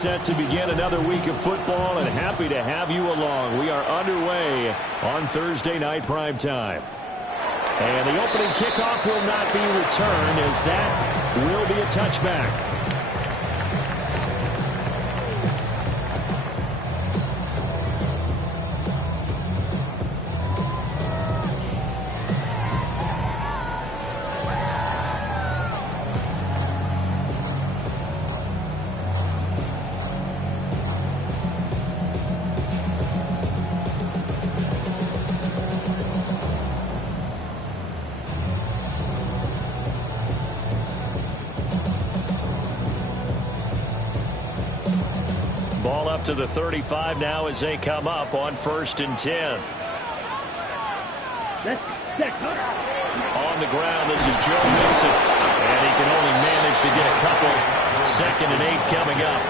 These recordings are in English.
Set to begin another week of football, and happy to have you along. We are underway on Thursday night primetime. And the opening kickoff will not be returned, as that will be a touchback. Ball up to the 35 now as they come up on 1st and 10. On the ground, this is Joe Mixon. And he can only manage to get a couple. 2nd and 8 coming up.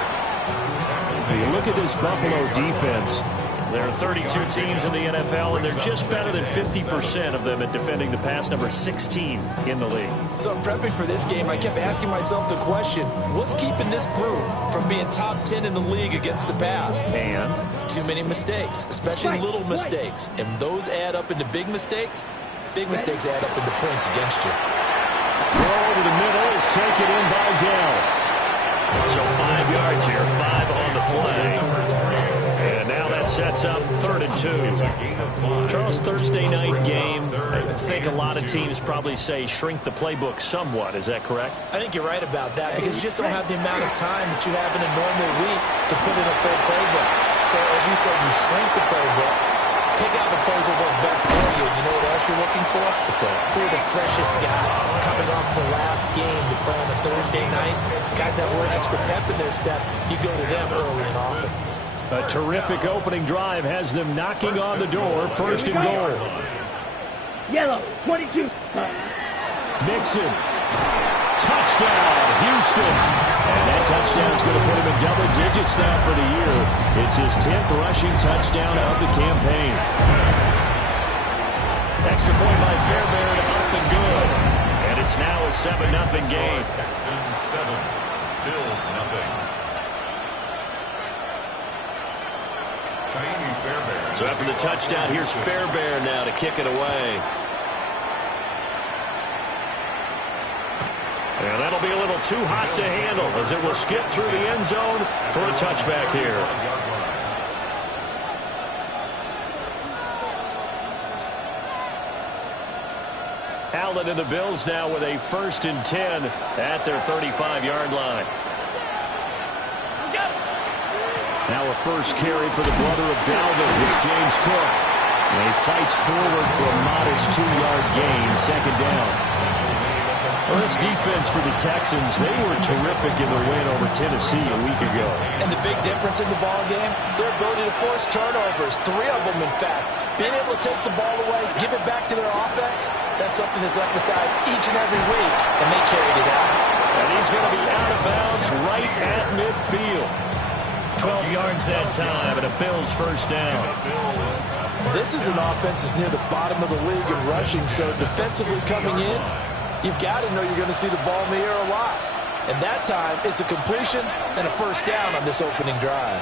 You look at this Buffalo defense. There are 32 teams in the NFL, and they're just better than 50% of them at defending the pass, number 16 in the league. So prepping for this game, I kept asking myself the question, what's keeping this group from being top 10 in the league against the pass? And? Too many mistakes, especially little mistakes. And those add up into big mistakes. Big mistakes add up into points against you. Throw over the middle is taken in by Dell. So 5 yards here, 5 on the play. And now that sets up 3rd and 2. Charles, Thursday night game, I think a lot of teams probably say shrink the playbook somewhat. Is that correct? I think you're right about that, because you just don't have the amount of time that you have in a normal week to put in a full playbook. So as you said, you shrink the playbook, pick out the plays that work best for you. You know what else you're looking for? What's that? Who are the freshest guys coming off the last game to play on a Thursday night? Guys that were extra pep in their step, you go to them early and often. A terrific opening drive has them knocking on the door. 1st and goal. Yellow, 22. Mixon. Touchdown, Houston. And that touchdown's going to put him in double digits now for the year. It's his 10th rushing touchdown of the campaign. Extra point by Fairbairn, up and good. And it's now a 7-0 game. Texans 7, Bills 0. So after the touchdown, here's Fairbairn now to kick it away. And that'll be a little too hot to handle, as it will skip through the end zone for a touchback here. Allen and the Bills now with a 1st and 10 at their 35-yard line. Now a first carry for the brother of Dalvin. It's James Cook. And he fights forward for a modest 2-yard gain, 2nd down. Well, this defense for the Texans, they were terrific in the win over Tennessee a week ago. And the big difference in the ball game, their ability to force turnovers, 3 of them in fact. Being able to take the ball away, give it back to their offense, that's something that's emphasized each and every week, and they carried it out. And he's going to be out of bounds right at midfield. 12 yards that time, and a Bills 1st down. This is an offense that's near the bottom of the league in rushing, so defensively coming in, you've got to know you're going to see the ball in the air a lot. And that time, it's a completion and a 1st down on this opening drive.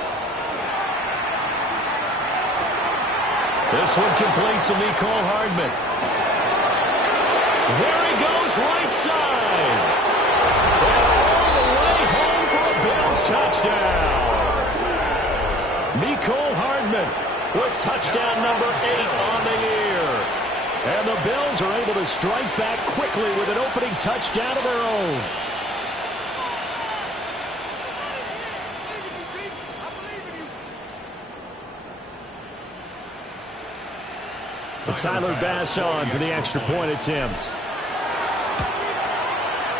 This one complete to Mecole Hardman. There he goes, right side. And all the way home for a Bills touchdown. Mecole Hardman with touchdown number 8 on the year. And the Bills are able to strike back quickly with an opening touchdown of their own. Tyler Bass on for the extra point attempt.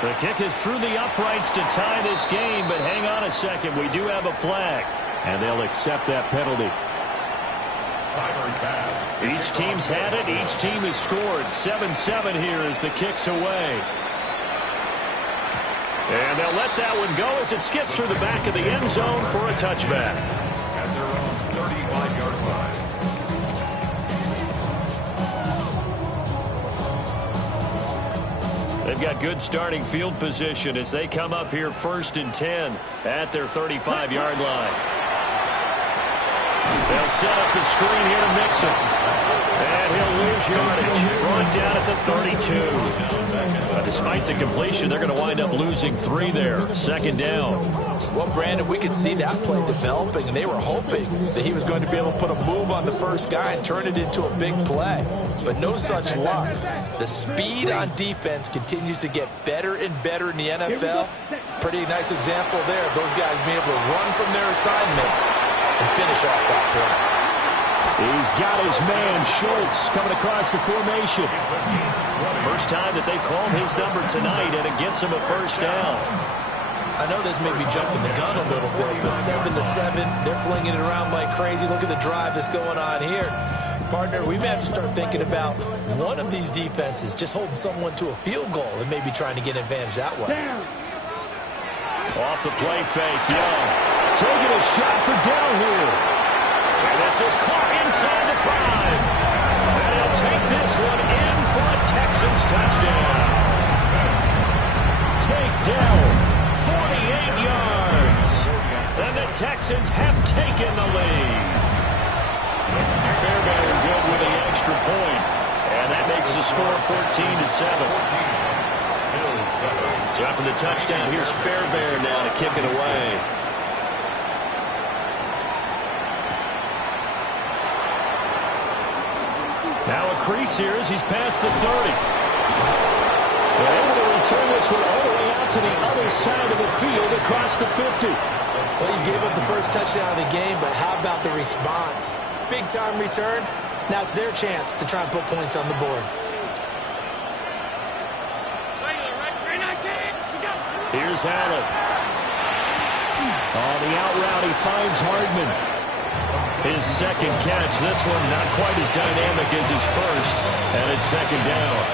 The kick is through the uprights to tie this game, but hang on a second. We do have a flag, and they'll accept that penalty. Each team's had it. Each team has scored. 7-7 here as the kick's away. And they'll let that one go as it skips through the back of the end zone for a touchback. At their own 35-yard line. They've got good starting field position as they come up here 1st and 10 at their 35-yard line. They'll set up the screen here to Mixon. And he'll lose yardage. Brought down at the 32. Despite the completion, they're going to wind up losing 3 there. 2nd down. Well, Brandon, we could see that play developing, and they were hoping that he was going to be able to put a move on the first guy and turn it into a big play. But no such luck. The speed on defense continues to get better and better in the NFL. Pretty nice example there of those guys being able to run from their assignments and finish off that play. He's got his man, Schultz, coming across the formation. First time that they've called his number tonight, and it gets him a 1st down. I know this may be jumping the gun a little bit, but 7-7, they're flinging it around like crazy. Look at the drive that's going on here. Partner, we may have to start thinking about one of these defenses just holding someone to a field goal and maybe trying to get an advantage that way. Off the play fake, Young. Taking a shot for down here. And this is caught inside the 5. And he'll take this one in for a Texans touchdown. Takedown. 48 yards. And the Texans have taken the lead. Fairbairn good with the extra point. And that makes the score 14-7. So after the touchdown, here's Fairbairn now to kick it away. Now a crease here as he's past the 30. They're able to return this one all the way out to the other side of the field across the 50. Well, you gave up the first touchdown of the game, but how about the response? Big-time return. Now it's their chance to try and put points on the board. Here's Allen. On the out route, he finds Hardman. His 2nd catch. This one not quite as dynamic as his first. And it's 2nd down.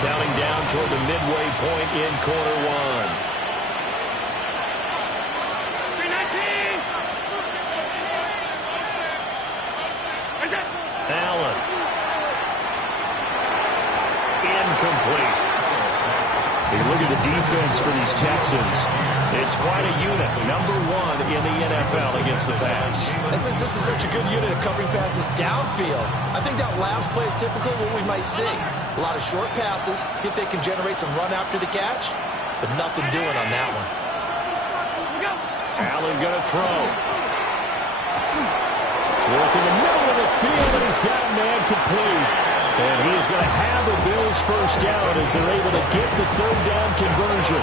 Counting down toward the midway point in quarter 1. Allen. Incomplete. You look at the defense for these Texans. It's quite a unit. Number 1 in the NFL against the pass. This is such a good unit of covering passes downfield. I think that last play is typically what we might see. A lot of short passes. See if they can generate some run after the catch. But nothing doing on that one. Allen going to throw. Work in the middle of the field, and he's got a man complete. And he is going to have the Bills' 1st down as they're able to get the 3rd down conversion.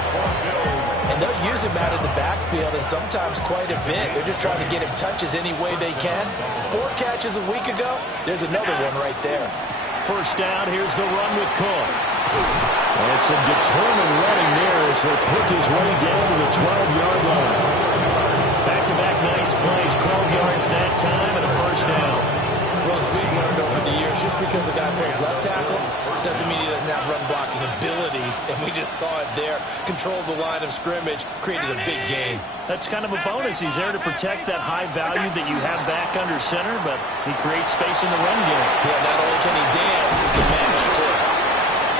And they'll use him out of the backfield, and sometimes quite a bit. They're just trying to get him touches any way they can. 4 catches a week ago. There's another one right there. 1st down, here's the run with Cook. And some determined running there as he'll pick his way down to the 12-yard line. Back-to-back nice plays, 12 yards that time, and a 1st down. Well, as we've learned over the years, just because a guy plays left tackle doesn't mean he doesn't have run-blocking abilities, and we just saw it there. Controlled the line of scrimmage, created a big gain. That's kind of a bonus. He's there to protect that high value that you have back under center, but he creates space in the run game. Yeah, not only can he dance, he can mash, too.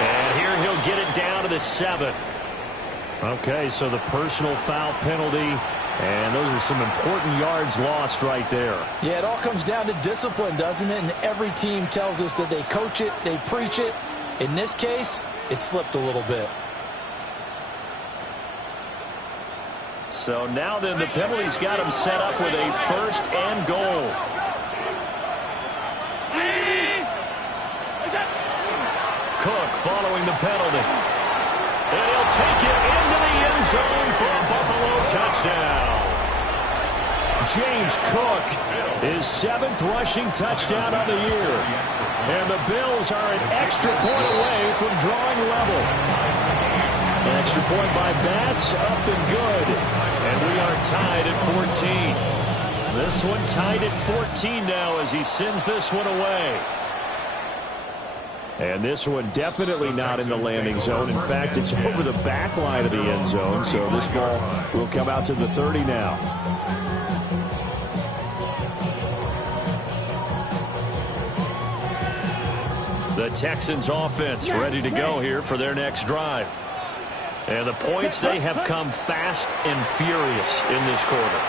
And here he'll get it down to the 7. Okay, so the personal foul penalty. And those are some important yards lost right there. Yeah, it all comes down to discipline, doesn't it? And every team tells us that they coach it, they preach it. In this case, it slipped a little bit. So now then, the penalty's got him set up with a 1st and goal. Cook following the penalty. And he'll take it into the end zone for a Buffalo touchdown. James Cook, his 7th rushing touchdown of the year. And the Bills are an extra point away from drawing level. An extra point by Bass, up and good. And we are tied at 14. This one tied at 14 now as he sends this one away. And this one definitely not in the landing zone. In fact, it's over the back line of the end zone. So this ball will come out to the 30 now. The Texans offense ready to go here for their next drive. And the points, they have come fast and furious in this quarter.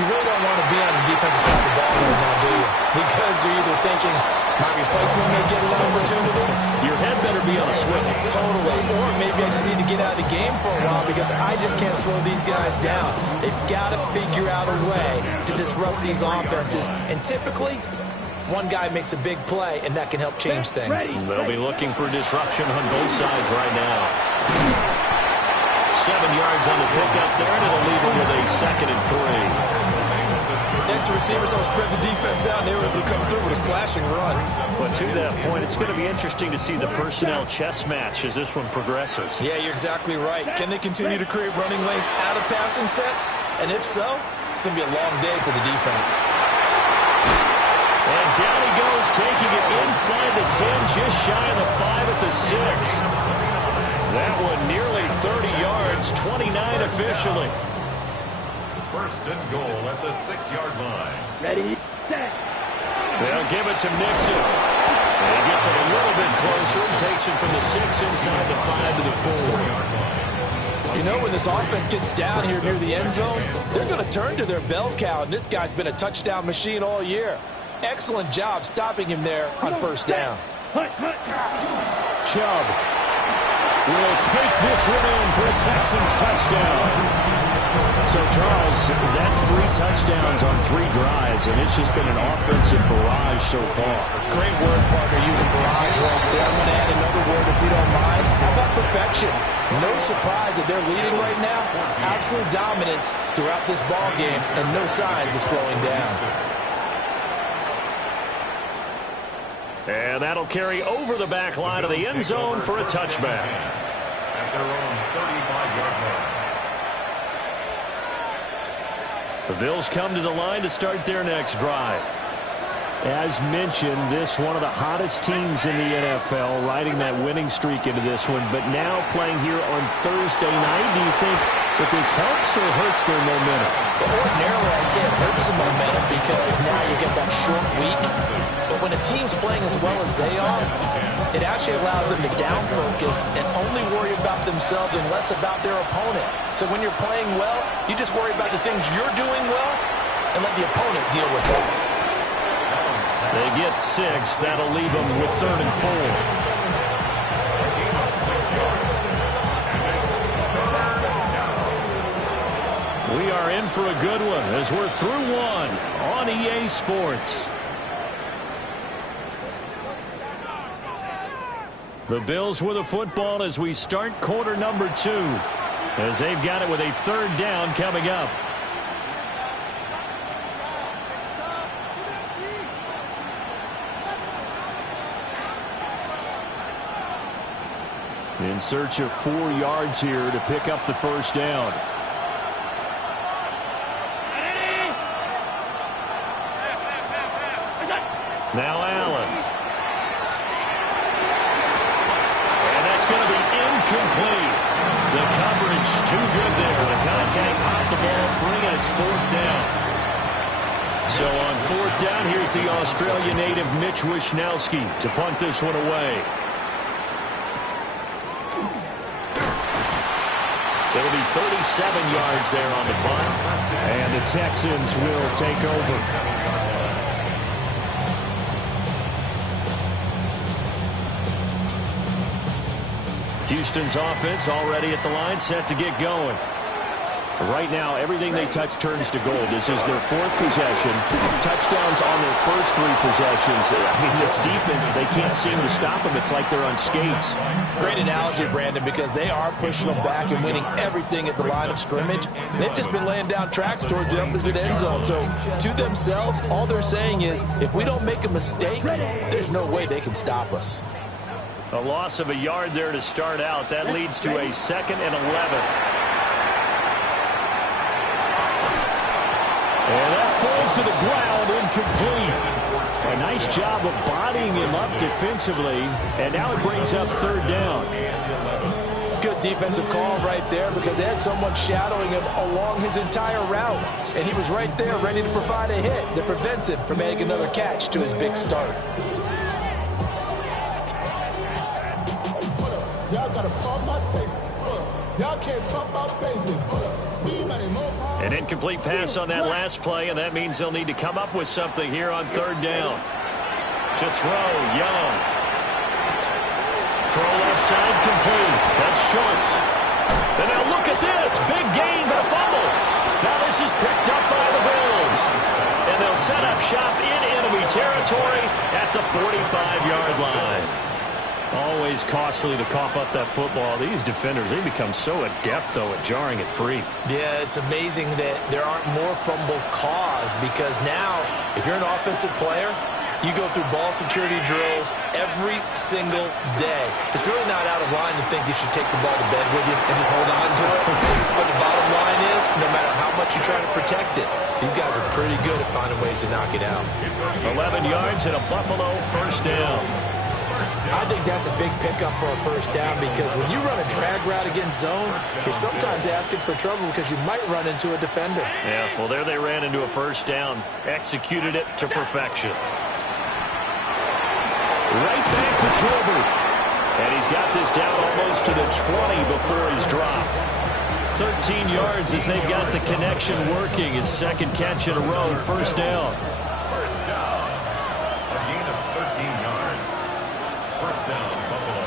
You really don't want to be on the defensive side of the ball right now, do you? Because you're either thinking, my replacement may get an opportunity. Your head better be on a swivel. Totally. Or maybe I just need to get out of the game for a while because I just can't slow these guys down. They've got to figure out a way to disrupt these offenses. And typically, one guy makes a big play, and that can help change things. They'll be looking for disruption on both sides right now. 7 yards on the pickup there, and it'll leave them with a 2nd and 3. Extra receivers don't spread the defense out, and they were able to come through with a slashing run. But to that point, it's going to be interesting to see the personnel chess match as this one progresses. Yeah, you're exactly right. Can they continue to create running lanes out of passing sets? And if so, it's going to be a long day for the defense. And down he goes, taking it inside the 10, just shy of the 5 at the 6. That one nearly 30 yards, 29 officially. First and goal at the 6-yard line. Ready, set. They'll give it to Mixon. And he gets it a little bit closer and takes it from the 6 inside the 5 to the 4. You know, when this offense gets down here near the end zone, they're going to turn to their bell cow, and this guy's been a touchdown machine all year. Excellent job stopping him there on first down. Chubb will take this one in for a Texans touchdown. So, Charles, that's 3 touchdowns on 3 drives, and it's just been an offensive barrage so far. Great word, partner, using barrage right there. I'm going to add another word if you don't mind. How about perfection? No surprise that they're leading right now. Absolute dominance throughout this ball game, and no signs of slowing down. And that'll carry over the back line of the end zone for a touchback. At their own 35-yard line. The Bills come to the line to start their next drive. As mentioned, this one of the hottest teams in the NFL, riding that winning streak into this one, but now playing here on Thursday night. Do you think that this helps or hurts their momentum? Well, ordinarily, I'd say it hurts the momentum because now you get that short week. But when a team's playing as well as they are, it actually allows them to down focus and only worry about themselves and less about their opponent. So when you're playing well, you just worry about the things you're doing well and let the opponent deal with that. They get 6. That'll leave them with 3rd and 4. We are in for a good one as we're through one on EA Sports. The Bills with a football as we start quarter number 2, as they've got it with a 3rd down coming up. In search of 4 yards here to pick up the first down. Now Allen. And that's going to be incomplete. The coverage too good there. The contact popped the ball free, and it's 4th down. So on 4th down, here's the Australian native Mitch Wishnowsky to punt this one away. It'll be 37 yards there on the punt. And the Texans will take over. Houston's offense already at the line, set to get going. Right now, everything they touch turns to gold. This is their 4th possession. Touchdowns on their first 3 possessions. I mean, this defense, they can't seem to stop them. It's like they're on skates. Great analogy, Brandon, because they are pushing them back and winning everything at the line of scrimmage. They've just been laying down tracks towards the opposite end zone. So to themselves, all they're saying is, if we don't make a mistake, there's no way they can stop us. A loss of a yard there to start out. That leads to a 2nd and 11. And that falls to the ground, incomplete. A nice job of bodying him up defensively, and now it brings up 3rd down. Good defensive call right there because they had someone shadowing him along his entire route, and he was right there ready to provide a hit that prevents him from making another catch to his big start. Y'all gotta pump my taste. Y'all can't talk about basic. An incomplete pass on that last play, and that means they'll need to come up with something here on third down. To throw, Young. Throw left side, complete. That's Schultz. And now look at this. Big gain, but a fumble. Now this is picked up by the Bills. And they'll set up shop in enemy territory at the 45-yard line. Always costly to cough up that football. These defenders, they become so adept, though, at jarring it free. Yeah, it's amazing that there aren't more fumbles caused because now, if you're an offensive player, you go through ball security drills every single day. It's really not out of line to think you should take the ball to bed with you and just hold on to it. But the bottom line is, no matter how much you try to protect it, these guys are pretty good at finding ways to knock it out. 11 yards and a Buffalo first down. I think that's a big pickup for a first down because when you run a drag route against zone, you're sometimes asking for trouble because you might run into a defender. Yeah, well, there they ran into a first down. Executed it to perfection. Right back to Tolbert. And he's got this down almost to the 20 before he's dropped. 13 yards as they've got the connection working. His second catch in a row, first down. First down. A gain of 13 yards. First down, Buffalo.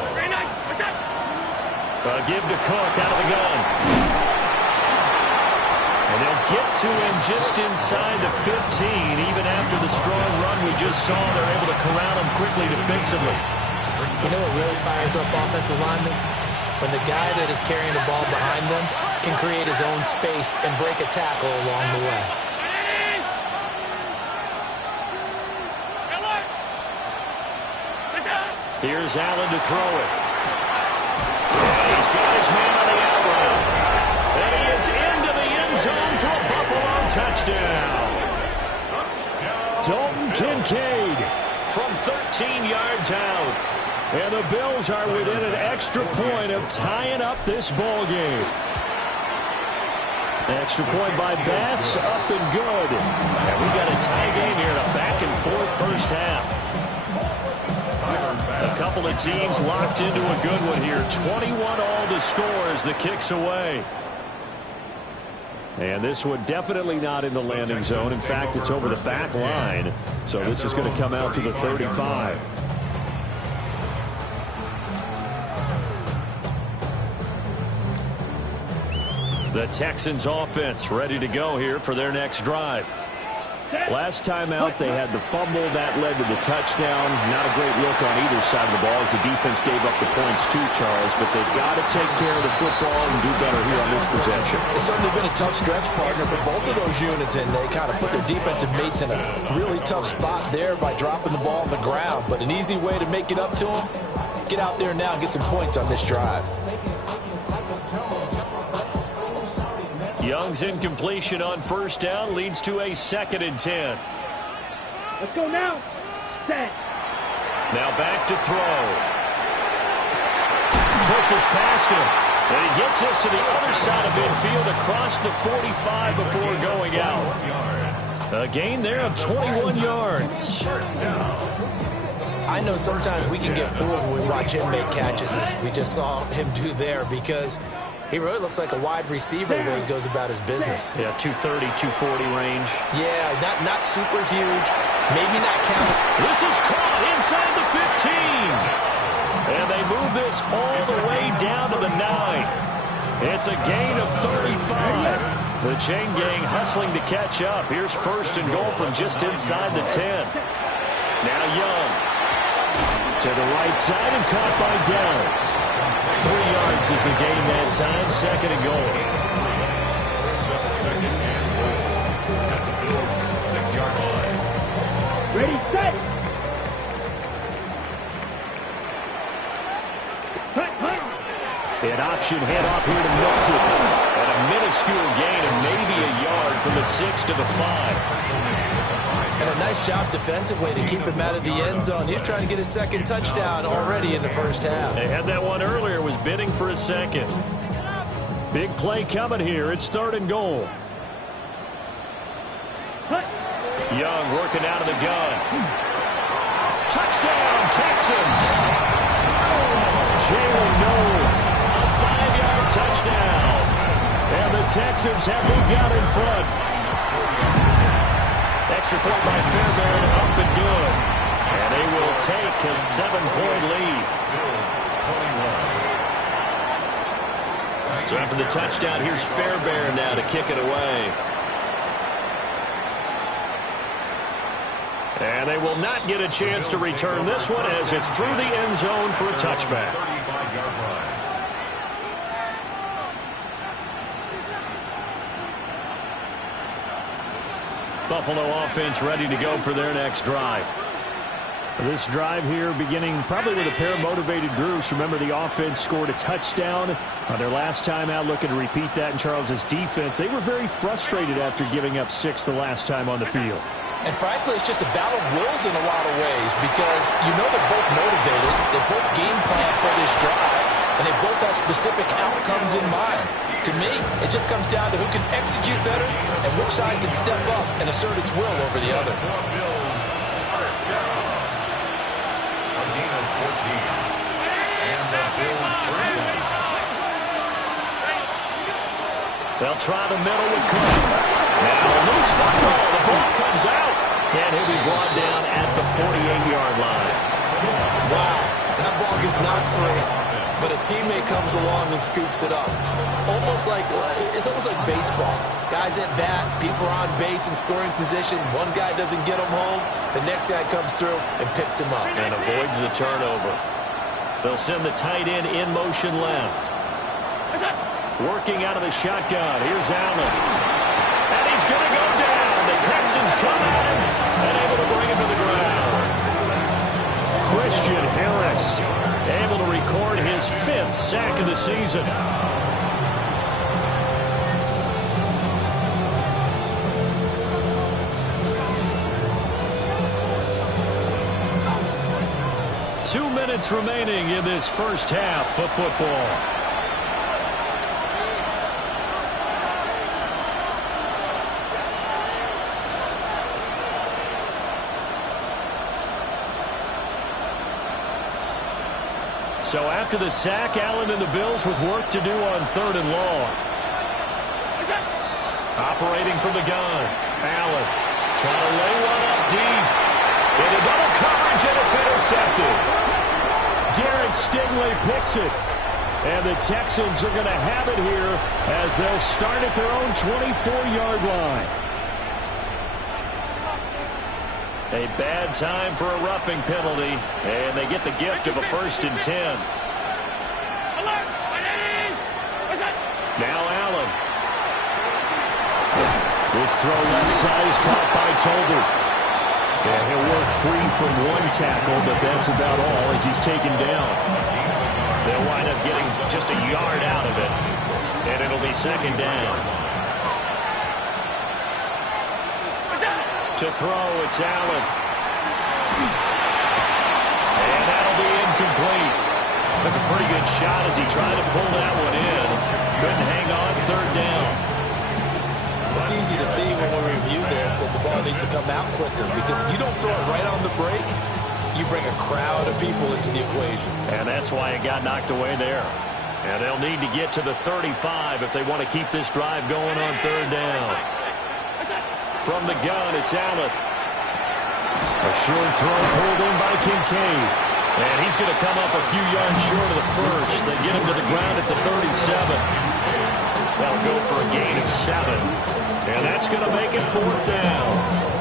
Give to Cook out of the gun. And they'll get to him just inside the 15. Even after the strong run we just saw, they're able to corral him quickly defensively. You know what really fires up offensive linemen? When the guy that is carrying the ball behind them can create his own space and break a tackle along the way. Here's Allen to throw it. And he's got his man on the out route. And he is into the end zone for a Buffalo touchdown. Dalton Kincaid from 13 yards out. And the Bills are within an extra point of tying up this ball game. Extra point by Bass, up and good. And we got a tie game here in a back-and-forth first half. A couple of teams locked into a good one here. 21 all the score as the kick's away. And this one definitely not in the landing zone. In fact, it's over the back line. So this is going to come out to the 35. The Texans offense ready to go here for their next drive. Last time out, they had the fumble. That led to the touchdown. Not a great look on either side of the ball as the defense gave up the points too, Charles. But they've got to take care of the football and do better here on this possession. It's certainly been a tough stretch, partner, for both of those units, and they kind of put their defensive mates in a really tough spot there by dropping the ball on the ground. But an easy way to make it up to them, get out there now and get some points on this drive. Young's incompletion on first down leads to a 2nd and 10. Let's go now. Set. Now back to throw. Pushes past him. And he gets us to the other side of midfield across the 45 before going out. A gain there of 21 yards. I know sometimes we can get fooled when we watch him make catches, as we just saw him do there, because he really looks like a wide receiver the way he goes about his business. Yeah, 230, 240 range. Yeah, not super huge, maybe not count. This is caught inside the 15. And they move this all the way down to the 9. It's a gain of 35. The chain gang hustling to catch up. Here's 1st and goal from just inside the 10. Now Young to the right side and caught by Dell. 3 yards is the gain that time. 2nd and goal. Second and goal at the Bills' 6-yard line. Ready, set. An option handoff here to Mixon. And a minuscule gain of maybe a yard from the 6 to the 5. And a nice job defensively to keep him out of the end zone. He's trying to get his 2nd touchdown already in the first half. They had that one earlier, was bidding for a 2nd. Big play coming here. It's 3rd and goal. Young working out of the gun. Touchdown, Texans! Jalen Noel, a 5-yard touchdown. And the Texans have moved out in front. Extra point by Fairbairn, up and good. And they will take a 7-point lead. So after the touchdown, here's Fairbairn now to kick it away. And they will not get a chance to return this one as it's through the end zone for a touchback. Buffalo offense ready to go for their next drive. This drive here beginning probably with a pair of motivated groups. Remember, the offense scored a touchdown on their last time out, looking to repeat that in Charles's defense. They were very frustrated after giving up 6 the last time on the field. And frankly, it's just a battle of wills in a lot of ways because you know they're both motivated. They both game plan for this drive, and they both have specific outcomes in mind. To me, it just comes down to who can execute better and which side can step up and assert its will over the other. They'll try the middle with Cook. Now a loose football. The ball comes out. And he'll be brought down at the 48-yard line. Wow. That ball gets knocked free, but a teammate comes along and scoops it up. It's almost like baseball. Guys at bat, people are on base in scoring position. One guy doesn't get him home. The next guy comes through and picks him up. And avoids the turnover. They'll send the tight end in motion left. Working out of the shotgun. Here's Allen. And he's going to go down. The Texans come at him and able to bring him to the ground. Christian Harris able to record his 5th sack of the season. Two minutes remaining in this first half of football. So after the sack, Allen and the Bills with work to do on 3rd and long. Operating from the gun. Allen trying to lay one up deep. Into double coverage, and it's intercepted. Derek Stingley picks it. And the Texans are going to have it here as they'll start at their own 24-yard line. A bad time for a roughing penalty, and they get the gift of a 1st and 10. Now Allen. This throw left side is caught by Tolbert. And he'll work free from one tackle, but that's about all as he's taken down. They'll wind up getting just a yard out of it, and it'll be 2nd down. To throw, it's Allen. And that'll be incomplete. Took a pretty good shot as he tried to pull that one in. Couldn't hang on 3rd down. It's easy to see when we review this that the ball needs to come out quicker because if you don't throw it right on the break, you bring a crowd of people into the equation. And that's why it got knocked away there. And they'll need to get to the 35 if they want to keep this drive going on 3rd down. From the gun, it's Allen. A short throw pulled in by Kincaid. And he's going to come up a few yards short of the first. They get him to the ground at the 37. That'll go for a gain of 7. And that's going to make it 4th down.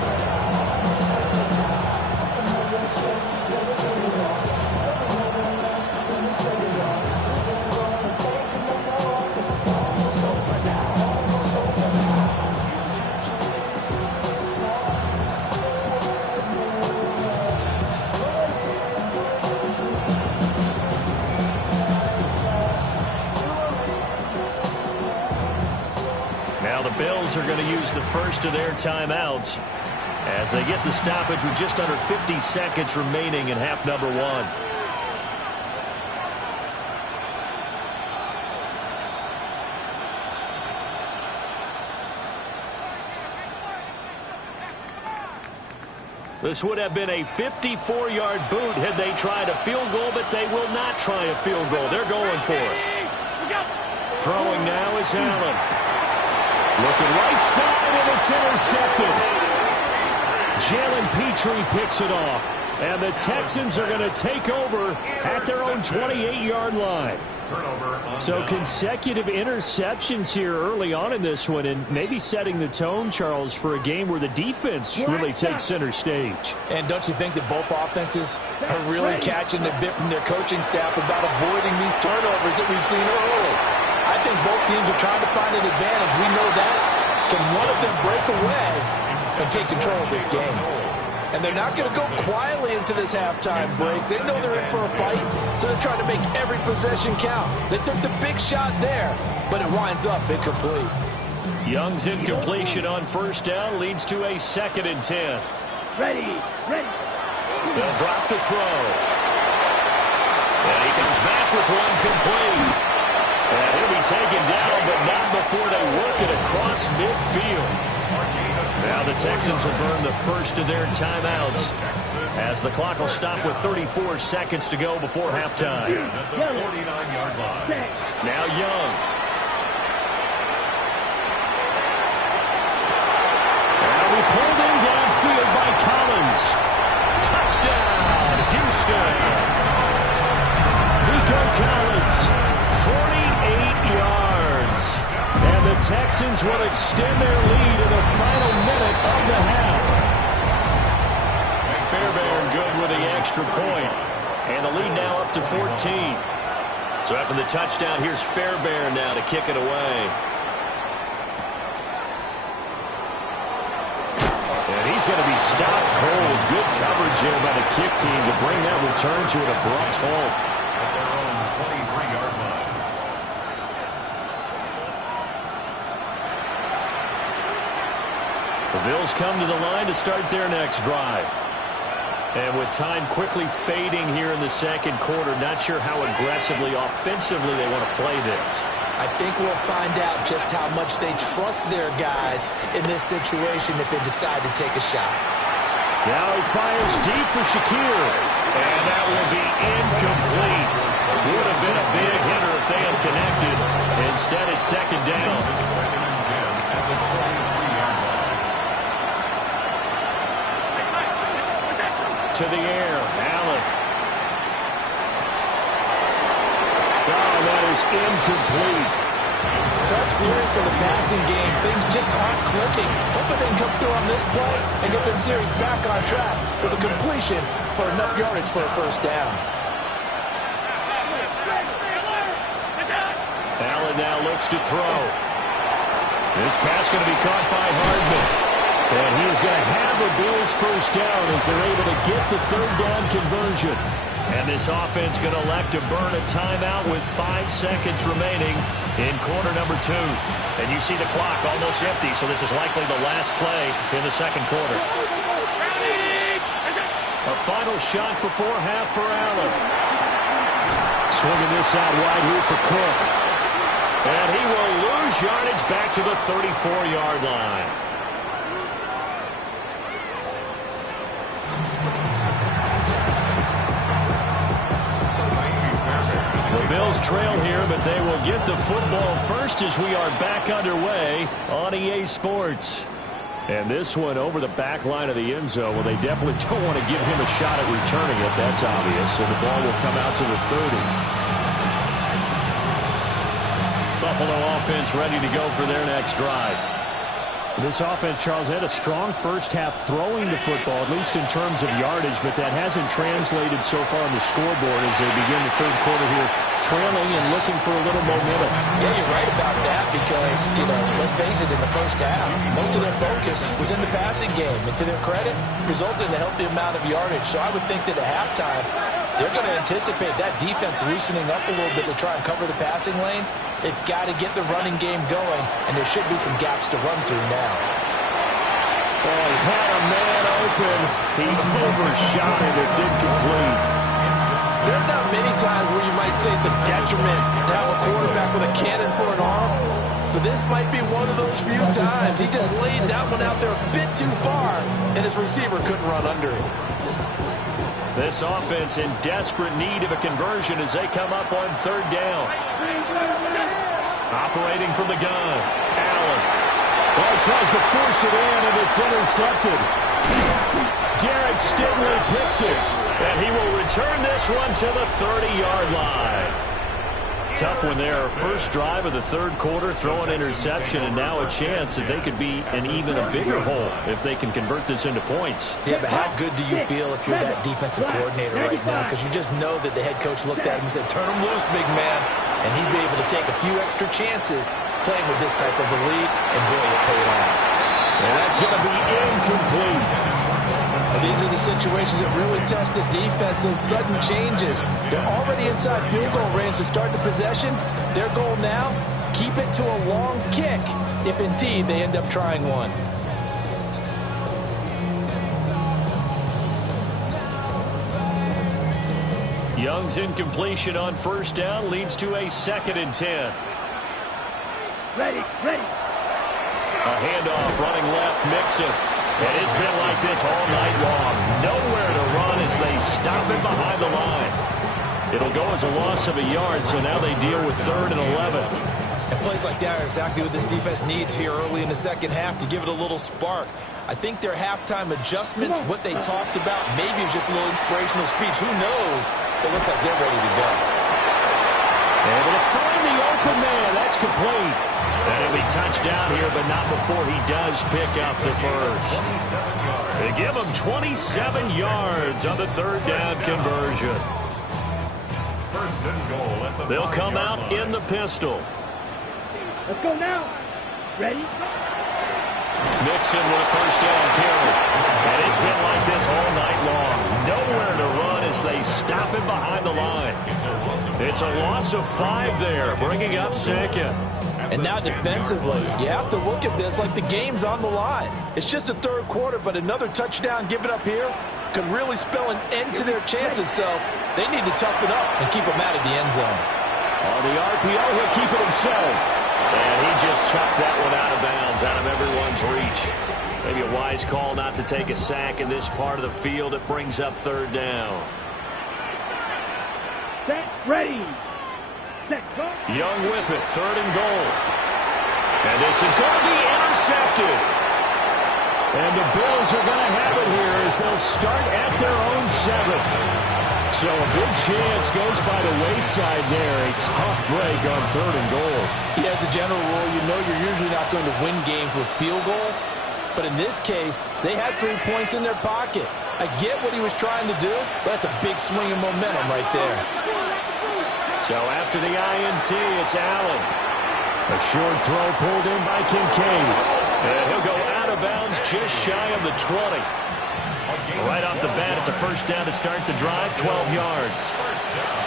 Bills are going to use the first of their timeouts as they get the stoppage with just under 50 seconds remaining in half number 1. This would have been a 54-yard boot had they tried a field goal, but they will not try a field goal. They're going for it. Throwing now is Allen. Looking right side, and it's intercepted. Jalen Petrie picks it off. And the Texans are going to take over at their own 28-yard line. So consecutive interceptions here early on in this one, and maybe setting the tone, Charles, for a game where the defense really takes center stage. And don't you think that both offenses are really catching a bit from their coaching staff about avoiding these turnovers that we've seen early? I think both teams are trying to find an advantage. We know that. Can one of them break away and take control of this game? And they're not going to go quietly into this halftime break. They know they're in for a fight, so they're trying to make every possession count. They took the big shot there, but it winds up incomplete. Young's incompletion on first down leads to a 2nd and 10. Ready. They'll drop the throw. And he comes back with one complete. And he'll be taken down, but not before they work it across midfield. Now the Texans will burn the first of their timeouts as the clock will stop with 34 seconds to go before halftime. Now Young. Now we pulled in downfield by Collins. Touchdown, Houston. Nico Collins, 48 yards. And the Texans will extend their lead in the final minute of the half. Fairbairn good with the extra point. And the lead now up to 14. So after the touchdown, here's Fairbairn now to kick it away. And he's going to be stopped cold. Good coverage there by the kick team to bring that return to an abrupt halt. At their own 23-yard line. The Bills come to the line to start their next drive. And with time quickly fading here in the second quarter, not sure how aggressively, offensively they want to play this. I think we'll find out just how much they trust their guys in this situation if they decide to take a shot. Now he fires deep for Shakir. And that will be incomplete. Would have been a big hitter if they had connected. Instead, it's 2nd down. 2nd and 10 at the 43-yard line. To the air, Allen. Oh, that is incomplete. Tough series for the passing game. Things just aren't clicking. Hoping they can come through on this play and get the series back on track with a completion for enough yardage for a first down. Allen now looks to throw. This pass going to be caught by Hardman. And he is going to have the Bills first down as they're able to get the 3rd down conversion. And this offense going to elect to burn a timeout with 5 seconds remaining in quarter number 2. And you see the clock almost empty, so this is likely the last play in the second quarter. A final shot before half for Allen. Swinging this out wide here for Cook. And he will lose yardage back to the 34-yard line. The Bills trail here, but they will get the football first as we are back underway on EA Sports. And this one over the back line of the end zone. Well, they definitely don't want to give him a shot at returning it. That's obvious. So the ball will come out to the 30. Buffalo offense ready to go for their next drive. This offense, Charles, had a strong first half throwing the football, at least in terms of yardage, but that hasn't translated so far on the scoreboard as they begin the third quarter here, trailing and looking for a little momentum. Yeah, you're right about that because, let's face it, in the first half, most of their focus was in the passing game. And to their credit, resulted in a healthy amount of yardage. So I would think that at halftime, they're going to anticipate that defense loosening up a little bit to try and cover the passing lanes. They've got to get the running game going, and there should be some gaps to run through now. Oh, he had a man open. He overshot it. It's incomplete. There are not many times where you might say it's a detriment to have a quarterback with a cannon for an arm. but this might be one of those few times. He just laid that one out there a bit too far, and his receiver couldn't run under it. This offense in desperate need of a conversion as they come up on third down. Operating from the gun, Allen. Well, he tries to force it in, and it's intercepted. Derek Stingley picks it. And he will return this one to the 30-yard line. Tough one there. First drive of the third quarter, throw an interception, and now a chance that they could be in even a bigger hole if they can convert this into points. Yeah, but how good do you feel if you're that defensive coordinator right now? Because you just know that the head coach looked at him and said, turn him loose, big man. And he'd be able to take a few extra chances playing with this type of a lead, and boy, it paid off. And that's going to be incomplete. These are the situations that really test the defense, those sudden changes. They're already inside field goal range to start the possession. Their goal now, keep it to a long kick, if indeed they end up trying one. Young's incompletion on first down leads to a 2nd and 10. Ready. A handoff running left, Mixon. And it's been like this all night long. Nowhere to run as they stop it behind the line. It'll go as a loss of a yard, so now they deal with 3rd and 11. And plays like that are exactly what this defense needs here early in the second half to give it a little spark. I think their halftime adjustments, what they talked about, maybe it's just a little inspirational speech. Who knows? But it looks like they're ready to go. Able to find the open man. That's complete. And it'll be touchdown here, but not before he does pick up the first. They give him 27 yards on the third down conversion. First and goal at the They'll come out in the pistol. Let's go now. Ready? Mixon with a first down carry. And it's been like this all night long. Nowhere to run as they stop him behind the line. It's a loss of 5 there, bringing up 2nd. And now defensively, you have to look at this like the game's on the line. It's just the third quarter, but another touchdown given up here could really spell an end to their chances. So they need to toughen up and keep them out of the end zone. On the RPO, he'll keep it himself. And he just chucked that one out of bounds, out of everyone's reach. Maybe a wise call not to take a sack in this part of the field. It brings up 3rd down. Set. Ready. Set. Go. Young with it, 3rd and goal. And this is going to be intercepted. And the Bills are going to have it here as they'll start at their own 7. So a big chance goes by the wayside there. A tough break on 3rd and goal. Yeah, as a general rule, you know you're usually not going to win games with field goals. But in this case, they had 3 points in their pocket. I get what he was trying to do, but that's a big swing of momentum right there. So after the INT, it's Allen. A short throw pulled in by Kincaid. And he'll go out of bounds just shy of the 20. Right off the bat, it's a first down to start the drive, 12 yards. First down.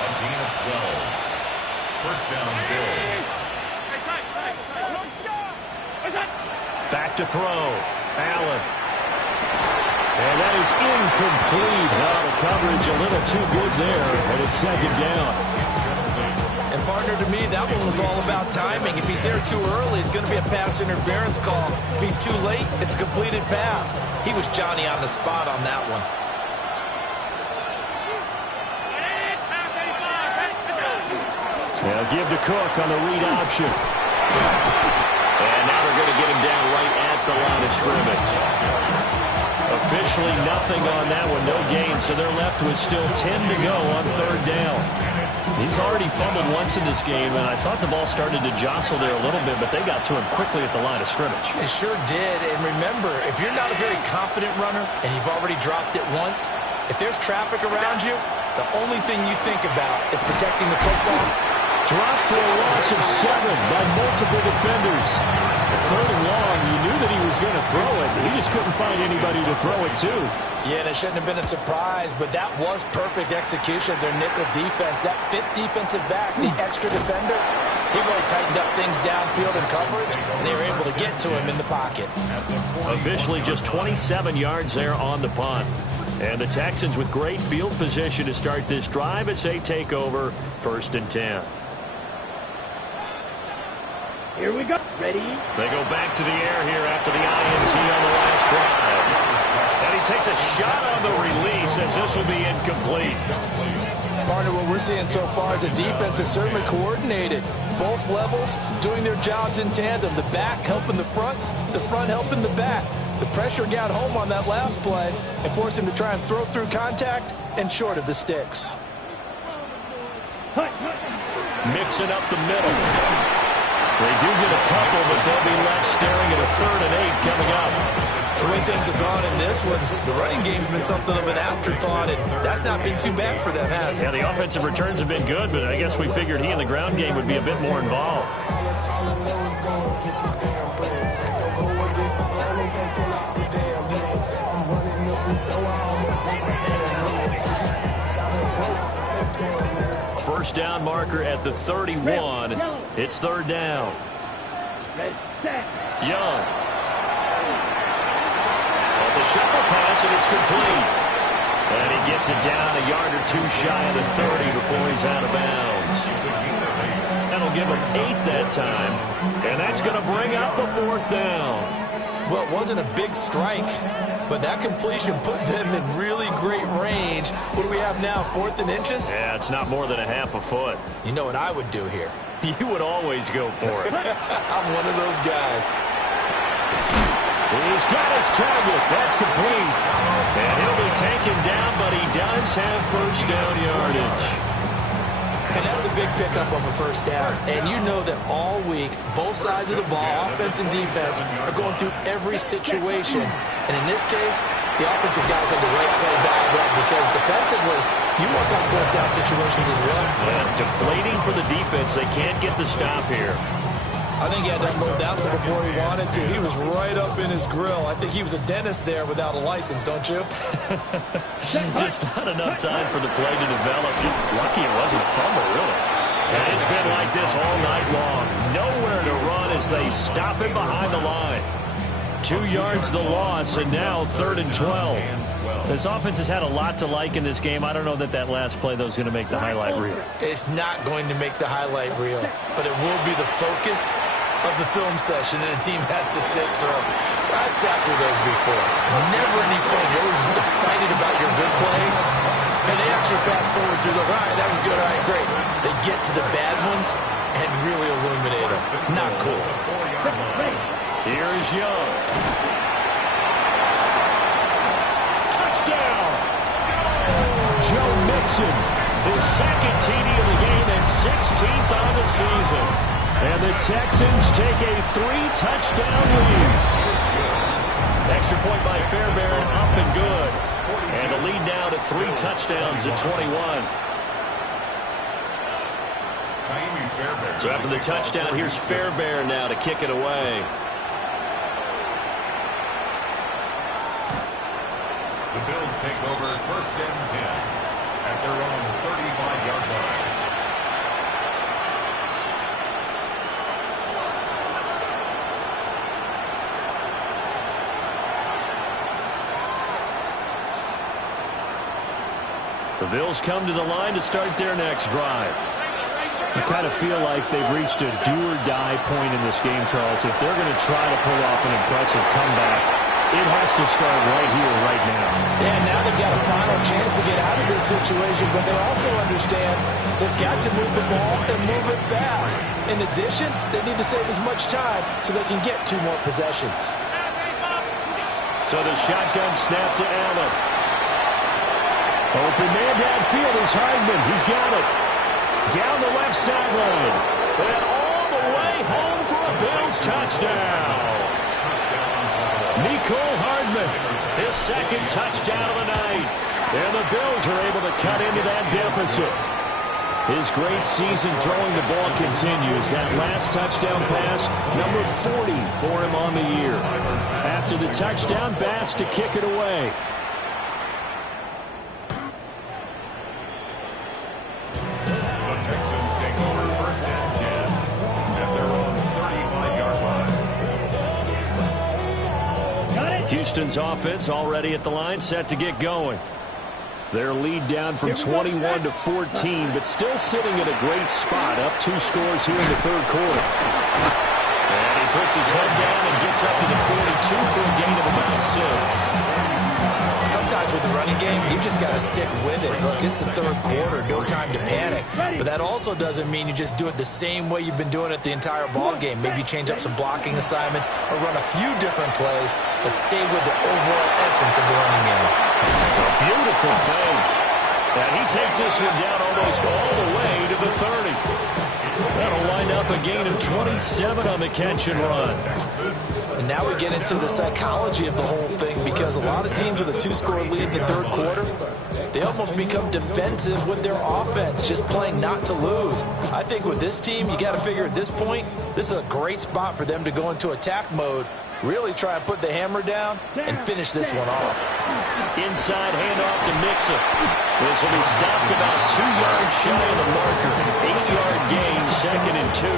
A gain of 12. First down, Bills. Back to throw. Allen. And that is incomplete. Now the coverage a little too good there, and it's 2nd down. And partner, to me, that one was all about timing. If he's there too early, it's going to be a pass interference call. If he's too late, it's a completed pass. He was Johnny on the spot on that one. They'll give to Cook on the read option. And now they're going to get him down right at the line of scrimmage. Officially nothing on that one, no gain, so they're left with still 10 to go on 3rd down. He's already fumbled once in this game, and I thought the ball started to jostle there a little bit, but they got to him quickly at the line of scrimmage. They sure did, and remember, if you're not a very confident runner and you've already dropped it once, if there's traffic around you, the only thing you think about is protecting the football. Dropped for a loss of 7 by multiple defenders. 3rd and long, you knew that he was going to throw it. He just couldn't find anybody to throw it to. Yeah, and it shouldn't have been a surprise, but that was perfect execution of their nickel defense. That 5th defensive back, the extra defender, he really tightened up things downfield in coverage, and they were able to get to him in the pocket. Officially just 27 yards there on the punt. And the Texans with great field position to start this drive as they take over 1st and 10. Here we go. Ready? They go back to the air here after the INT on the last drive. And he takes a shot on the release as this will be incomplete. Partner, what we're seeing so far is the defense is certainly coordinated. Both levels doing their jobs in tandem. The back helping the front helping the back. The pressure got home on that last play and forced him to try and throw through contact and short of the sticks. Mixing up the middle. They do get a couple, but they'll be left staring at a 3rd and 8 coming up. The way things have gone in this one, the running game's been something of an afterthought, and that's not been too bad for them, has it? Yeah, the offensive returns have been good, but I guess we figured he in the ground game would be a bit more involved. First down marker at the 31. It's 3rd down. Young. It's a shuffle pass, and it's complete. And he gets it down a yard or 2 shy of the 30 before he's out of bounds. That'll give him 8 that time. And that's going to bring up a 4th down. Well, it wasn't a big strike, but that completion put them in really great range. What do we have now, 4th and inches? Yeah, it's not more than a half a foot. You know what I would do here? You would always go for it. I'm one of those guys. He's got his target. That's complete. And he'll be taken down, but he does have first down yardage. And that's a big pickup of a first down. And you know that all week, both sides of the ball, offense and defense, are going through every situation. And in this case, the offensive guys had the right play dialed up because defensively, you work on 4th down situations as well. Well, deflating for the defense. They can't get the stop here. I think he had to unload that one before he wanted to. He was right up in his grill. I think he was a dentist there without a license, don't you? Just not enough time for the play to develop. Just lucky it wasn't a fumble, really. And it's been like this all night long. Nowhere to run as they stop him behind the line. 2 yards the loss, and now 3rd and 12. This offense has had a lot to like in this game. I don't know that last play, though, is going to make the highlight reel. It's not going to make the highlight reel, but it will be the focus of the film session that the team has to sit through. I've sat through those before. Never any fun. You're always excited about your good plays, and they actually fast forward through those. All right, that was good. All right, great. They get to the bad ones and really illuminate them. Not cool. Here is Young. Touchdown! Joe Mixon, his 2nd TD of the game and 16th on the season. And the Texans take a 3-touchdown lead. Extra point by Fairbairn, up and good. And the lead now to 3 touchdowns at 21. So after the touchdown, here's Fairbairn now to kick it away. The Bills take over 1st and 10 at their own 35-yard line. The Bills come to the line to start their next drive. I kind of feel like they've reached a do-or-die point in this game, Charles. If they're going to try to pull off an impressive comeback, it has to start right here, right now. Yeah, now they've got a final chance to get out of this situation, but they also understand they've got to move the ball and move it fast. In addition, they need to save as much time so they can get 2 more possessions. So the shotgun snap to Allen. Open man downfield is Hardman. He's got it. Down the left sideline. And all the way home for a Bills touchdown. Nicole Hardman, his 2nd touchdown of the night. And the Bills are able to cut into that deficit. His great season throwing the ball continues. That last touchdown pass, number 40 for him on the year. After the touchdown, Bass to kick it away. The Texans take over 1st and 10 at their own 35-yard line. Houston's offense already at the line, set to get going. Their lead down from 21 to 14, but still sitting at a great spot, up 2 scores here in the 3rd quarter. puts his head down and gets up to the 42 for a gain of about 6. Sometimes with the running game, you just got to stick with it. Look, it's the third quarter, no time to panic. But that also doesn't mean you just do it the same way you've been doing it the entire ball game. Maybe change up some blocking assignments or run a few different plays, but stay with the overall essence of the running game. A beautiful fake. And he takes this one down almost all the way to the 30. That'll line up a gain of 27 on the catch and run. And now we get into the psychology of the whole thing, because a lot of teams with a 2-score lead in the third quarter, they almost become defensive with their offense, just playing not to lose. I think with this team, you got to figure at this point, this is a great spot for them to go into attack mode, really try and put the hammer down and finish this one off. Inside handoff to Mixon. This will be stopped about 2 yards shy of the marker. 8-yard gain, 2nd and 2.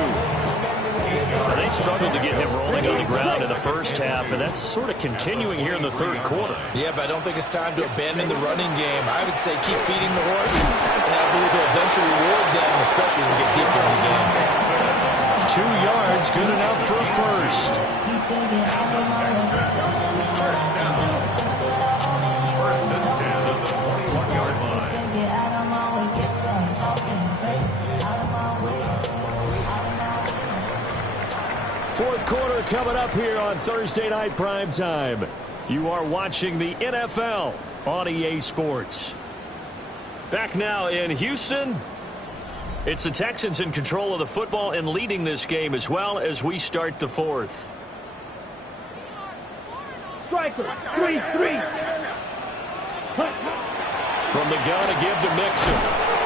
They struggled to get him rolling on the ground in the first half, and that's sort of continuing here in the third quarter. Yeah, but I don't think it's time to abandon the running game. I would say keep feeding the horse, and I believe it'll eventually reward them, especially as we get deeper in the game. 2 yards, good enough for a first. First and 10 at the 21-yard line. Fourth quarter coming up here on Thursday Night Primetime. You are watching the NFL on EA Sports. Back now in Houston. It's the Texans in control of the football and leading this game as well as we start the fourth. Striker, 3-3. From the gun to give to Mixon.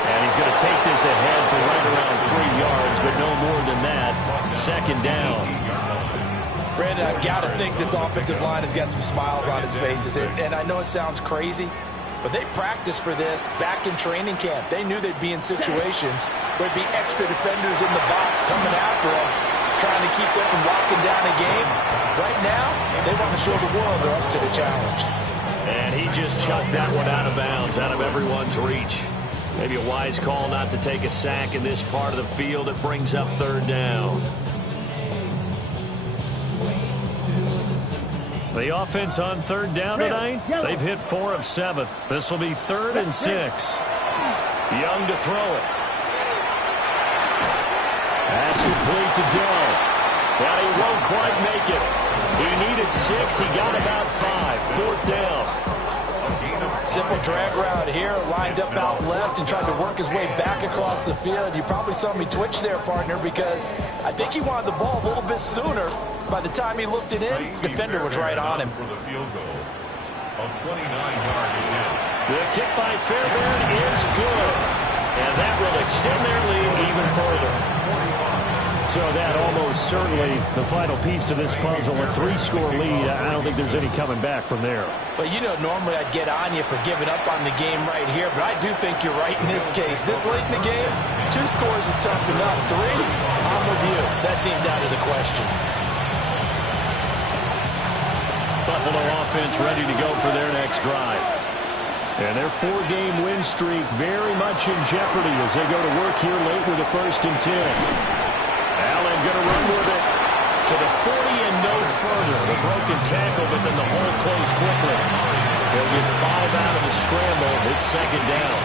And he's going to take this ahead for right around 3 yards, but no more than that. 2nd down. Brandon, I've got to think this offensive line has got some smiles on its faces. And I know it sounds crazy, but they practiced for this back in training camp. They knew they'd be in situations where there'd be extra defenders in the box coming after them, trying to keep them from locking down a game. Right now, they want to show the world they're up to the challenge. And he just chucked that one out of bounds, out of everyone's reach. Maybe a wise call not to take a sack in this part of the field. It brings up 3rd down. The offense on 3rd down tonight, they've hit 4 of 7. This will be 3rd and 6. Young to throw it. That's complete to Dell. But he won't quite make it. He needed 6. He got about 5. 4th down. Simple drag route here, lined up out left and tried to work his way back across the field. You probably saw me twitch there, partner, because I think he wanted the ball a little bit sooner. By the time he looked it in, defender was right on him. For the field goal of 29-yard attempt. The kick by Fairbairn is good. And that will extend their lead even further. So that almost certainly the final piece to this puzzle, a 3-score lead. I don't think there's any coming back from there. But, you know, normally I'd get on you for giving up on the game right here, but I do think you're right in this case. This late in the game, 2 scores is tough enough. 3, I'm with you. That seems out of the question. Buffalo offense ready to go for their next drive. And their 4-game win streak very much in jeopardy as they go to work here late with a 1st and 10. Allen going to run with it to the 40 and no further. The broken tackle, but then the hole closed quickly. They'll get 5 out of the scramble. It's 2nd down.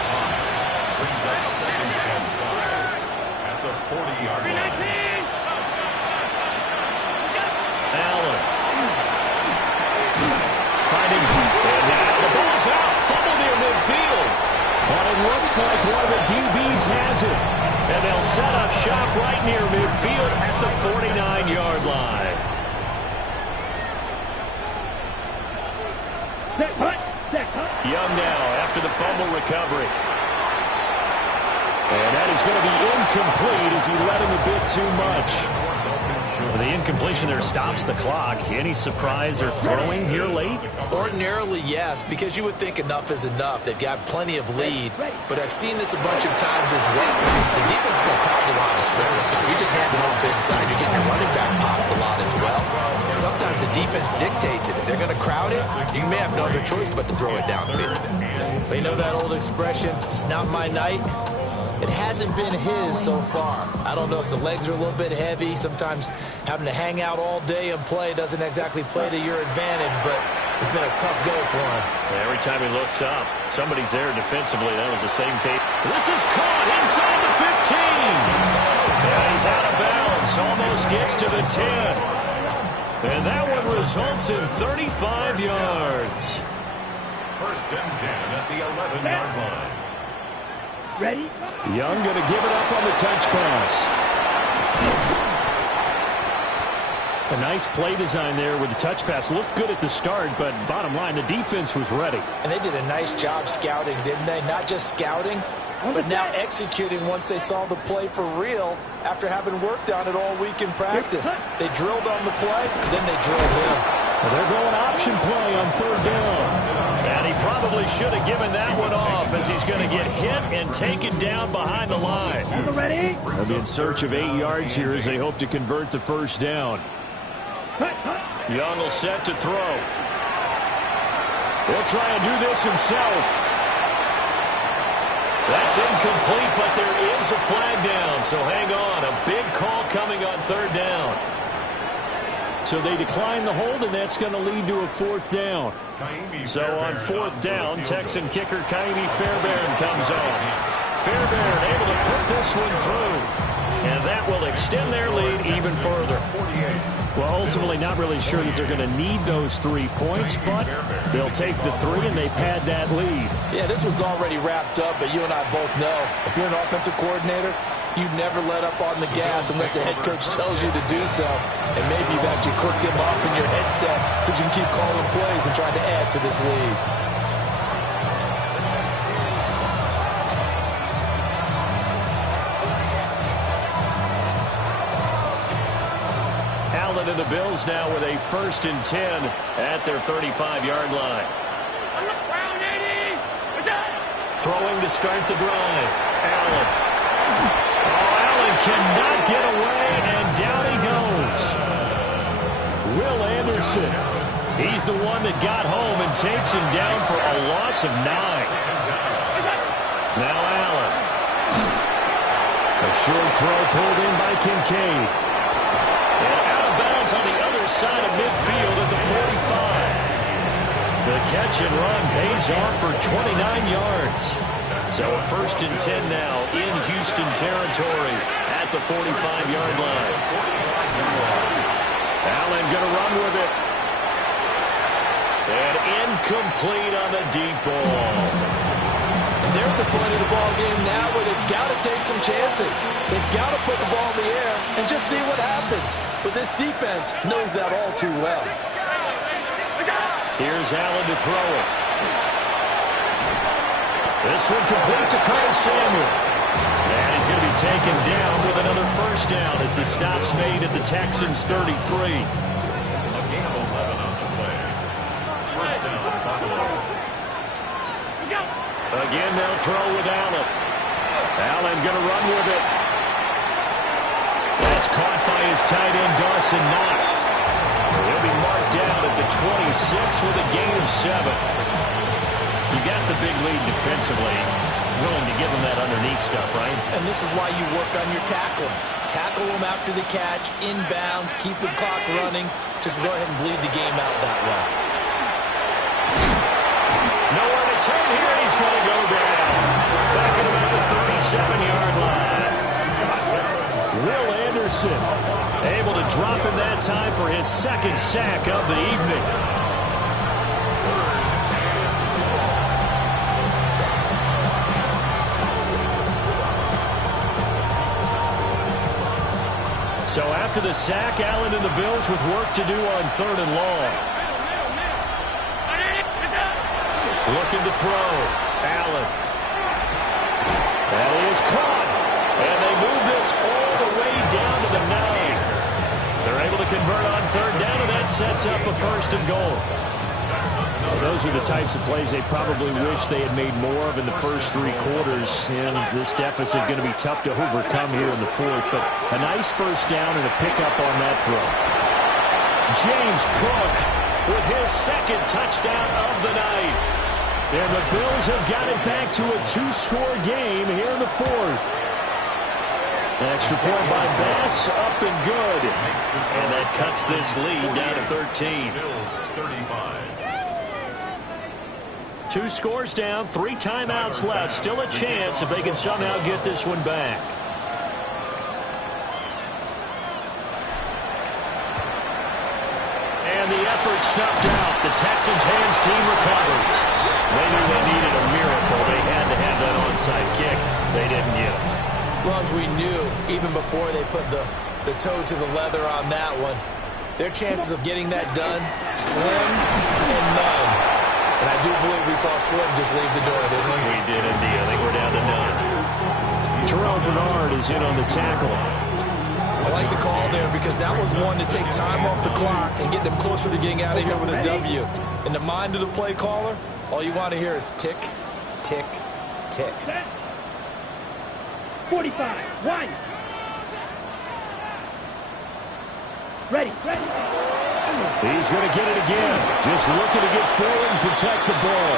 Brings up 2nd and 5 at the 40-yard line. Allen. Fighting. And now the ball's out. Fumble near midfield. But it looks like one of the DBs has it. And they'll set up shop right near midfield at the 49-yard line. Young now after the fumble recovery. And that is going to be incomplete as he let him a bit too much. The incompletion there stops the clock. Any surprise they're throwing here late? Ordinarily, yes, because you would think enough is enough. They've got plenty of lead, but I've seen this a bunch of times as well. The defense is going to crowd the line of scrimmage. If you just hand it off inside, you're getting your running back popped a lot as well. Sometimes the defense dictates it. If they're going to crowd it, you may have no other choice but to throw it downfield. But you know that old expression, it's not my night. It hasn't been his so far. I don't know if the legs are a little bit heavy. Sometimes having to hang out all day and play doesn't exactly play to your advantage, but it's been a tough go for him. Every time he looks up, somebody's there defensively. That was the same case. This is caught inside the 15. And he's out of bounds. Almost gets to the 10. And that one results in 35 yards. First and 10 at the 11-yard line. Ready? Young going to give it up on the touch pass. A nice play design there with the touch pass. Looked good at the start, but bottom line, the defense was ready. And they did a nice job scouting, didn't they? Not just scouting, but now executing once they saw the play for real after having worked on it all week in practice. They drilled on the play, then they drilled in. Well, they're going option play on third down. And he probably should have given that one off as he's going to get hit and taken down behind the line. Ready? They'll be in search of 8 yards here as they hope to convert the first down. Young will set to throw. He'll try and do this himself. That's incomplete, but there is a flag down, so hang on. A big call coming on third down. So they decline the hold, and that's going to lead to a fourth down. So on fourth down, Texan kicker Kaimi Fairbairn comes on. Fairbairn able to put this one through. And that will extend their lead even further. Well, ultimately not really sure that they're going to need those 3 points, but they'll take the 3 and they pad that lead. Yeah, this one's already wrapped up, but you and I both know if you're an offensive coordinator, you never let up on the gas unless the head coach tells you to do so. And maybe you've actually clicked him off in your headset so you can keep calling plays and trying to add to this lead. Allen and the Bills now with a 1st and 10 at their 35-yard line. Throwing to start the drive. Allen. Allen cannot get away, and down he goes. Will Anderson. He's the one that got home and takes him down for a loss of 9. Now Allen. A short throw pulled in by Kincaid. And out of bounds on the other side of midfield at the 45. The catch and run pays off for 29 yards. So a 1st and 10 now in Houston territory at the 45-yard line. Allen going to run with it. And incomplete on the deep ball. And they're at the point of the ball game now where they've got to take some chances. They've got to put the ball in the air and just see what happens. But this defense knows that all too well. Here's Allen to throw it. This one complete to Curtis Samuel. And he's going to be taken down with another 1st down as the stop's made at the Texans' 33. A gain of 11 on the play. First down, Buffalo. Again, they'll throw with Allen. Allen going to run with it. That's caught by his tight end, Dawson Knox. He'll be marked down at the 26 with a gain of 7. You got the big lead defensively. Willing to give them that underneath stuff, right? And this is why you work on your tackling. Tackle them after the catch, inbounds, keep the clock running. Just go ahead and bleed the game out that way. Nowhere to turn here, and he's going to go down. Back at about the 37-yard line. Will Anderson able to drop in that time for his 2nd sack of the evening. So after the sack, Allen and the Bills with work to do on 3rd and long. Looking to throw. Allen. That is caught. And they move this all the way down to the 9. They're able to convert on 3rd down, and that sets up a 1st and goal. Well, those are the types of plays they probably wish they had made more of in the first 3 quarters. And this deficit going to be tough to overcome here in the 4th. But a nice 1st down and a pickup on that throw. James Cook with his 2nd touchdown of the night. And the Bills have got it back to a 2-score game here in the fourth. Extra point by Bass, up and good. And that cuts this lead down to 13. Bills 35. 2 scores down, 3 timeouts left. Still a chance if they can somehow get this one back. And the effort snuffed out. The Texans' hands team recovers. They knew they needed a miracle. They had to have that onside kick. They didn't get it. Well, as we knew, even before they put the toe to the leather on that one, their chances of getting that done, slim and none. And I do believe we saw Slim just leave the door, didn't we? We did indeed. I think we're down to none. Terrell Bernard is in on the tackle. I like the call there because that was one to take time off the clock and get them closer to getting out of here with a W. In the mind of the play caller, all you want to hear is tick, tick, tick. 45, 1. Ready. He's going to get it again. Just looking to get forward and protect the ball.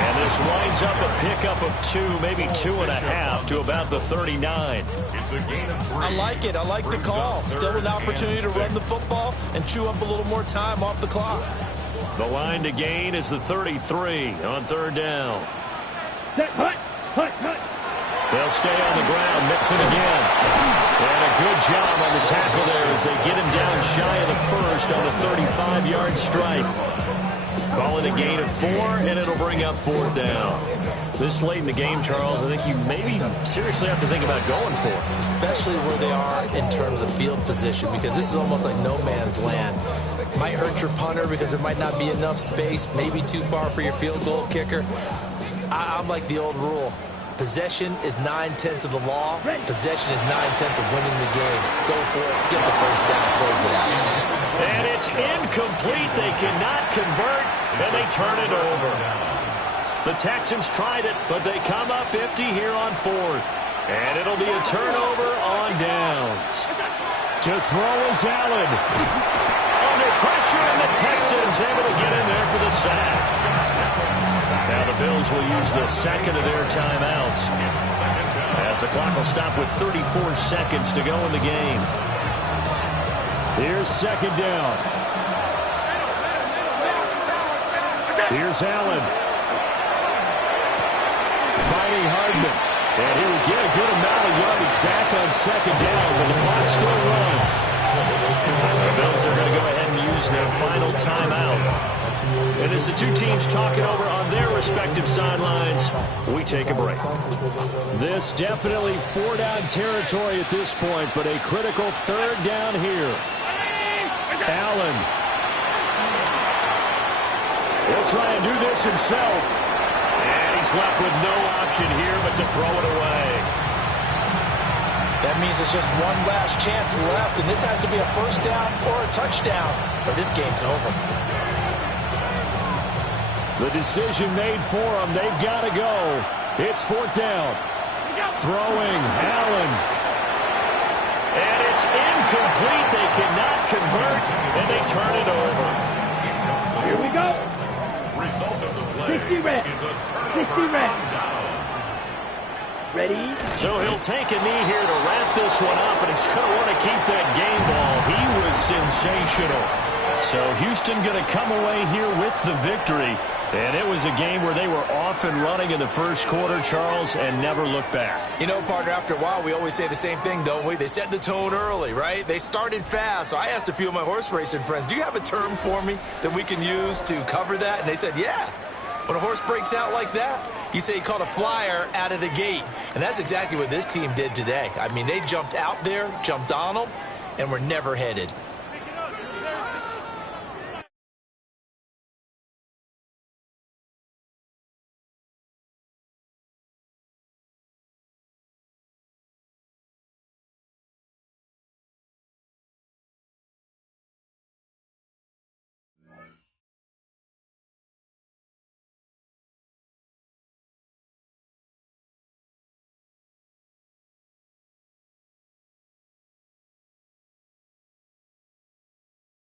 And this winds up a pickup of 2, maybe 2.5 to about the 39. It's a gain of 3. I like it. I like the call. Still an opportunity to run the football and chew up a little more time off the clock. The line to gain is the 33 on 3rd down. Set, hut. They'll stay on the ground, mixing again. And a good job on the tackle there as they get him down shy of the first on the 35-yard strike. Call it a gain of 4, and it'll bring up 4th down. This late in the game, Charles, I think you maybe seriously have to think about going for it. Especially where they are in terms of field position, because this is almost like no man's land. Might hurt your punter because there might not be enough space, maybe too far for your field goal kicker. I'm like the old rule. Possession is 9/10 of the law. Possession is 9/10 of winning the game. Go for it. Get the first down. Close it out. And it's incomplete. They cannot convert, and they turn it over. The Texans tried it, but they come up empty here on 4th. And it'll be a turnover on downs. To throw is Allen. Under pressure, and the Texans able to get in there for the sack. Now the Bills will use the second of their timeouts as the clock will stop with 34 seconds to go in the game. Here's 2nd down. Here's Allen. Finding Hardman. And he will get a good amount of yardage back on 2nd down, but the clock still runs. The Bills are going to go ahead and use their final timeout. And as the two teams talk it over on their respective sidelines, we take a break. This definitely 4-down territory at this point, but a critical 3rd down here. Allen. He'll try and do this himself. And he's left with no option here but to throw it away. That means it's just one last chance left, and this has to be a 1st down or a touchdown, or this game's over. The decision made for them. They've got to go. It's 4th down. Throwing, Allen. And it's incomplete. They cannot convert, and they turn it over. Here we go. Result of the play 60 red. is a 60 turnover red. on downs. Ready. So he'll take a knee here to wrap this one up, and he's going to want to keep that game ball. He was sensational. So Houston going to come away here with the victory. And it was a game where they were off and running in the first quarter, Charles, and never looked back. You know, partner, after a while, we always say the same thing, don't we? They set the tone early, right? They started fast. So I asked a few of my horse racing friends, do you have a term for me that we can use to cover that? And they said, yeah. When a horse breaks out like that, you say he caught a flyer out of the gate. And that's exactly what this team did today. I mean, they jumped out there, jumped on them, and were never headed.